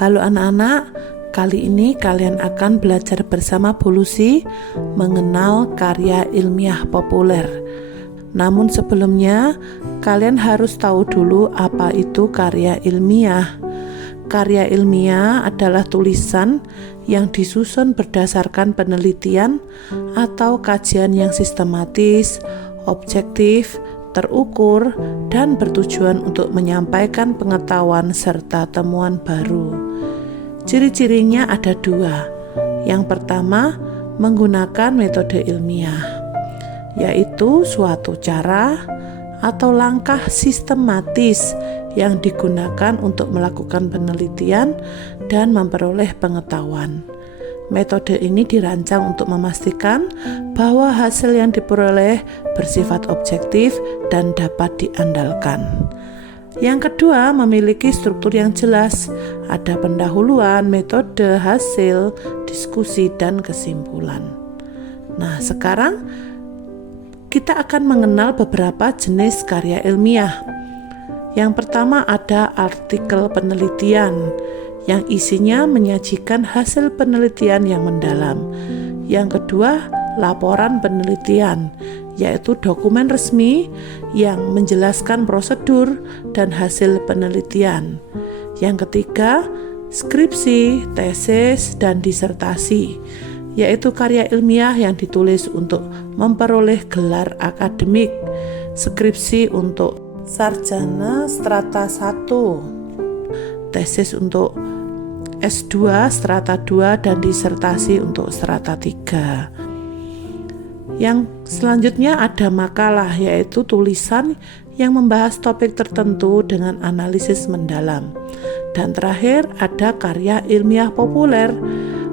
Halo anak-anak, kali ini kalian akan belajar bersama Bu Lucy mengenal karya ilmiah populer. Namun sebelumnya, kalian harus tahu dulu apa itu karya ilmiah. Karya ilmiah adalah tulisan yang disusun berdasarkan penelitian atau kajian yang sistematis, objektif, terukur, dan bertujuan untuk menyampaikan pengetahuan serta temuan baru. Ciri-cirinya ada dua. Yang pertama, menggunakan metode ilmiah, yaitu suatu cara atau langkah sistematis yang digunakan untuk melakukan penelitian dan memperoleh pengetahuan. Metode ini dirancang untuk memastikan bahwa hasil yang diperoleh bersifat objektif dan dapat diandalkan. Yang kedua, memiliki struktur yang jelas. Ada pendahuluan, metode, hasil, diskusi, dan kesimpulan. Nah, sekarang kita akan mengenal beberapa jenis karya ilmiah. Yang pertama ada artikel penelitian yang isinya menyajikan hasil penelitian yang mendalam. Yang kedua, laporan penelitian, yaitu dokumen resmi yang menjelaskan prosedur dan hasil penelitian. Yang ketiga, skripsi, tesis, dan disertasi, yaitu karya ilmiah yang ditulis untuk memperoleh gelar akademik. Skripsi untuk sarjana strata 1, tesis untuk S2 strata 2, dan disertasi untuk strata 3. Yang selanjutnya ada makalah, yaitu tulisan yang membahas topik tertentu dengan analisis mendalam. Dan terakhir ada karya ilmiah populer.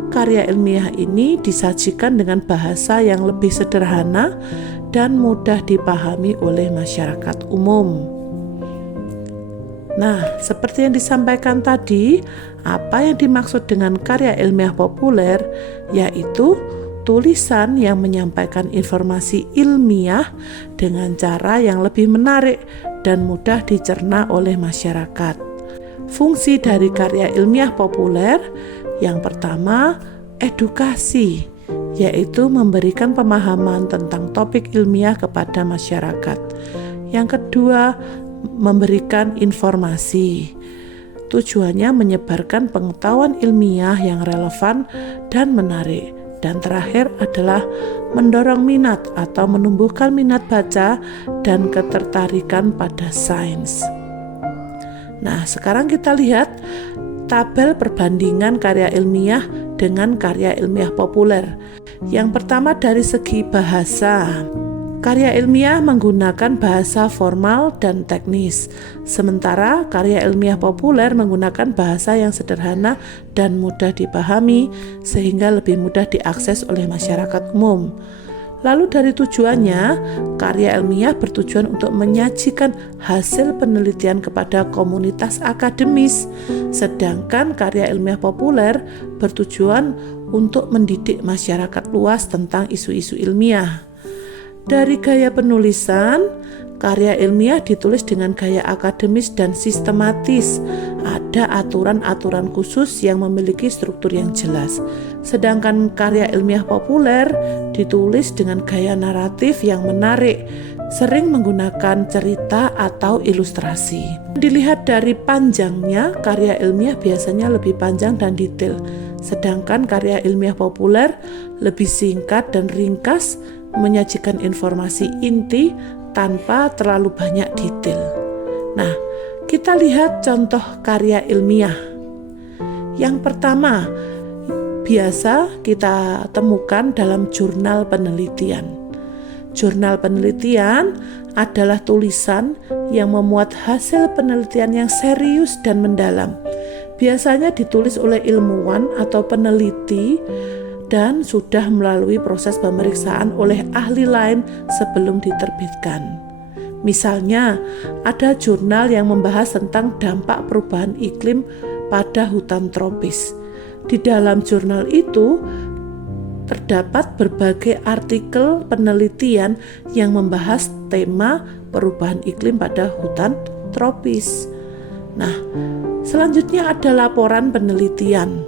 Karya ilmiah ini disajikan dengan bahasa yang lebih sederhana dan mudah dipahami oleh masyarakat umum. Nah, seperti yang disampaikan tadi, apa yang dimaksud dengan karya ilmiah populer, yaitu tulisan yang menyampaikan informasi ilmiah dengan cara yang lebih menarik dan mudah dicerna oleh masyarakat. Fungsi dari karya ilmiah populer, yang pertama, edukasi, yaitu memberikan pemahaman tentang topik ilmiah kepada masyarakat. Yang kedua, memberikan informasi. Tujuannya menyebarkan pengetahuan ilmiah yang relevan dan menarik. Dan terakhir adalah mendorong minat atau menumbuhkan minat baca dan ketertarikan pada sains. Nah, sekarang kita lihat tabel perbandingan karya ilmiah dengan karya ilmiah populer. Yang pertama dari segi bahasa. Karya ilmiah menggunakan bahasa formal dan teknis, sementara karya ilmiah populer menggunakan bahasa yang sederhana dan mudah dipahami sehingga lebih mudah diakses oleh masyarakat umum. Lalu dari tujuannya, karya ilmiah bertujuan untuk menyajikan hasil penelitian kepada komunitas akademis, sedangkan karya ilmiah populer bertujuan untuk mendidik masyarakat luas tentang isu-isu ilmiah. Dari gaya penulisan, karya ilmiah ditulis dengan gaya akademis dan sistematis. Ada aturan-aturan khusus yang memiliki struktur yang jelas. Sedangkan karya ilmiah populer ditulis dengan gaya naratif yang menarik, sering menggunakan cerita atau ilustrasi. Dilihat dari panjangnya, karya ilmiah biasanya lebih panjang dan detail. Sedangkan karya ilmiah populer lebih singkat dan ringkas, menyajikan informasi inti tanpa terlalu banyak detail. Nah, kita lihat contoh karya ilmiah. Yang pertama, biasa kita temukan dalam jurnal penelitian. Jurnal penelitian adalah tulisan yang memuat hasil penelitian yang serius dan mendalam. Biasanya ditulis oleh ilmuwan atau peneliti dan sudah melalui proses pemeriksaan oleh ahli lain sebelum diterbitkan. Misalnya, ada jurnal yang membahas tentang dampak perubahan iklim pada hutan tropis. Di dalam jurnal itu terdapat berbagai artikel penelitian yang membahas tema perubahan iklim pada hutan tropis. Nah, selanjutnya ada laporan penelitian.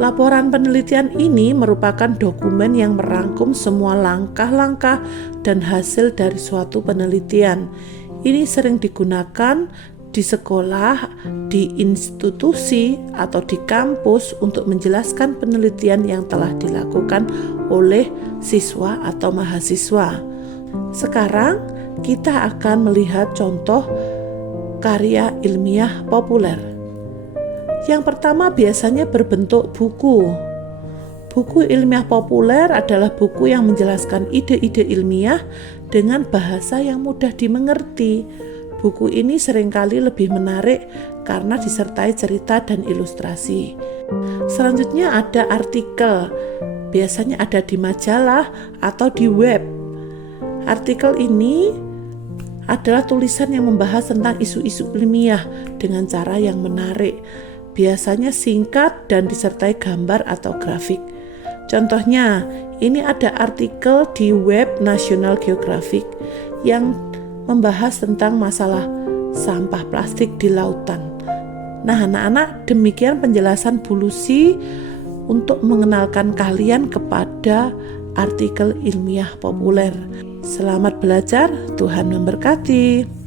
Laporan penelitian ini merupakan dokumen yang merangkum semua langkah-langkah dan hasil dari suatu penelitian. Ini sering digunakan di sekolah, di institusi, atau di kampus untuk menjelaskan penelitian yang telah dilakukan oleh siswa atau mahasiswa. Sekarang kita akan melihat contoh karya ilmiah populer. Yang pertama biasanya berbentuk buku. Buku ilmiah populer adalah buku yang menjelaskan ide-ide ilmiah dengan bahasa yang mudah dimengerti. Buku ini seringkali lebih menarik karena disertai cerita dan ilustrasi. Selanjutnya ada artikel. Biasanya ada di majalah atau di web. Artikel ini adalah tulisan yang membahas tentang isu-isu ilmiah dengan cara yang menarik. Biasanya singkat dan disertai gambar atau grafik. Contohnya, ini ada artikel di web National Geographic yang membahas tentang masalah sampah plastik di lautan. Nah, anak-anak, demikian penjelasan Bu Lucy untuk mengenalkan kalian kepada artikel ilmiah populer. Selamat belajar, Tuhan memberkati.